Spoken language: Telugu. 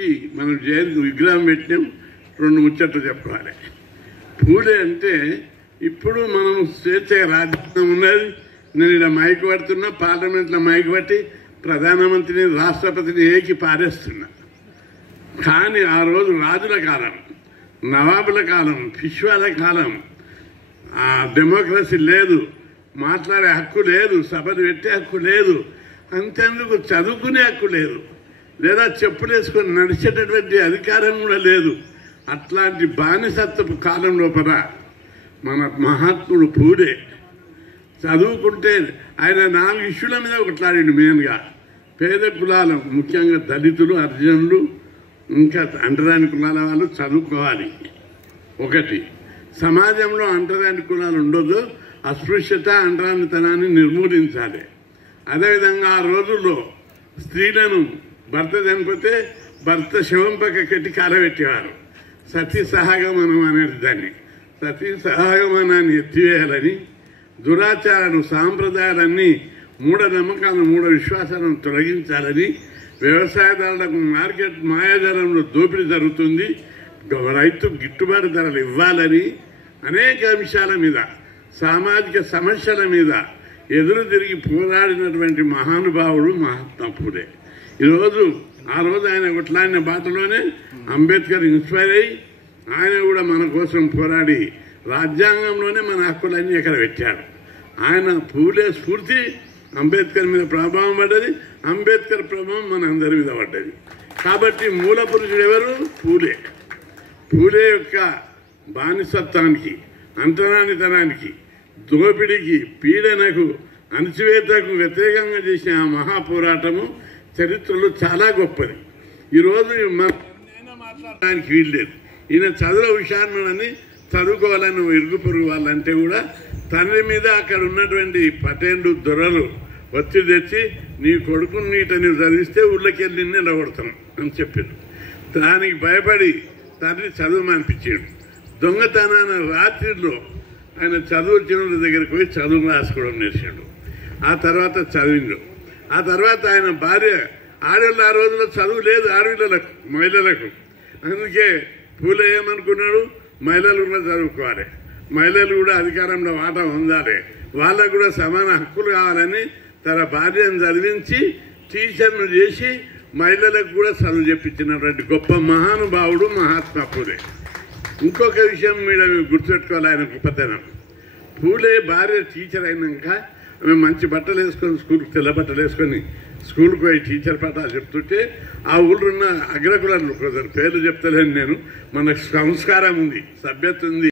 పూలేకి మనం జయంతి విగ్రహం పెట్టినాం. 2 ముచ్చట్లు చెప్పుకోవాలి. పూలే అంటే ఇప్పుడు మనం స్వేచ్ఛగా రాజ్యాంగం ఉన్నది. నేను ఇలా మైకు పడుతున్నా, పార్లమెంట్లో మైకు పట్టి ప్రధానమంత్రిని రాష్ట్రపతిని ఏకి పారేస్తున్నా. కానీ ఆ రోజు రాజుల కాలం, నవాబుల కాలం, పిష్వాల కాలం, డెమోక్రసీ లేదు, మాట్లాడే హక్కు లేదు, సభలు పెట్టే హక్కు లేదు, అంతేందుకు చదువుకునే హక్కు లేదు, లేదా చెప్పులు వేసుకొని నడిచేటటువంటి అధికారం కూడా లేదు. అట్లాంటి బానిసత్వపు కాలం లోపల మన మహాత్ముడు పూలే చదువుకుంటే ఆయన 4 ఇష్యూల మీద కొట్లాడిండు. మెయిన్గా పేద కులాలు, ముఖ్యంగా దళితులు, హరిజనులు, ఇంకా అంటరాని కులాల వాళ్ళు చదువుకోవాలి. 1 సమాజంలో అంటరాని కులాలు ఉండొద్దు, అస్పృశ్యత అంటరానితనాన్ని నిర్మూలించాలి. అదేవిధంగా ఆ రోజుల్లో స్త్రీలను భర్త చనిపోతే భర్త శవం పక్క కట్టి కాలబెట్టేవారు. సతీ సహగమనం అనేది దాన్ని. సతీ సహగమనాన్ని ఎత్తివేయాలని, దురాచారాలు, సాంప్రదాయాలన్నీ, మూఢనమ్మకాలను, మూఢ విశ్వాసాలను తొలగించాలని, వ్యవసాయదారులకు మార్కెట్ మాయాజాలంలో దోపిడీ జరుగుతుంది, రైతు గిట్టుబాటు ధరలు ఇవ్వాలని, అనేక అంశాల మీద, సామాజిక సమస్యల మీద ఎదురు తిరిగి పోరాడినటువంటి మహానుభావుడు మహాత్మా పూలే. ఈరోజు ఆ రోజు ఆయన కొట్లాడిన బాటలోనే అంబేద్కర్ ఇన్స్పైర్ అయ్యి ఆయన కూడా మన కోసం పోరాడి రాజ్యాంగంలోనే మన హక్కులన్నీ ఇక్కడ పెట్టాడు. ఆయన పూలే స్ఫూర్తి అంబేద్కర్ మీద ప్రభావం పడ్డది, అంబేద్కర్ ప్రభావం మన అందరి మీద పడ్డది. కాబట్టి మూల పురుషుడు ఎవరు? పూలే. పూలే యొక్క బానిసత్వానికి, అంటరానితనానికి, దోపిడీకి, పీడనకు, అణచివేతకు వ్యతిరేకంగా చేసిన ఆ మహాపోరాటము చరిత్రలో చాలా గొప్పది. ఈరోజు మాట్లాడడానికి వీల్లేదు. ఈయన చదువుల విషయాన్ని చదువుకోవాలని ఇరుగు పొరుగు వాళ్ళంటే కూడా తండ్రి మీద అక్కడ ఉన్నటువంటి పటేండు దొరలు ఒత్తిడి తెచ్చి నీ కొడుకుని నీట నువ్వు చదివిస్తే ఊళ్ళకి వెళ్ళి నిలబడతాం అని చెప్పారు. దానికి భయపడి తండ్రి చదువు మానిపించాడు. దొంగతనాన రాత్రిలో ఆయన చదువు వచ్చిన దగ్గరికి పోయి చదువు రాసుకోవడం నేర్చాడు. ఆ తర్వాత చదివిండు. ఆ తర్వాత ఆయన భార్య, ఆడవాళ్ళు ఆ రోజుల్లో చదువు లేదు ఆడపిల్లలకు, మహిళలకు. అందుకే పూలే ఏమనుకున్నాడు, మహిళలు కూడా చదువుకోవాలి, మహిళలు కూడా అధికారంలో వాటా పొందాలి, వాళ్ళకు కూడా సమాన హక్కులు కావాలని తన భార్యను చదివించి టీచర్ను చేసి మహిళలకు కూడా చదువు చెప్పించినటువంటి గొప్ప మహానుభావుడు మహాత్మా పూలే. ఇంకొక విషయం మీద గుర్తుపెట్టుకోవాలి ఆయన గొప్పతనం. పూలే భార్య టీచర్ అయినాక ఆమె మంచి బట్టలు వేసుకొని స్కూల్కి, తెల్ల బట్టలు వేసుకొని స్కూల్కి పోయి టీచర్ పాఠాలు చెప్తుంటే ఆ ఊళ్ళో ఉన్న అగ్రకులాలు, పేర్లు చెప్తలేను నేను, మనకు సంస్కారం ఉంది, సభ్యత ఉంది.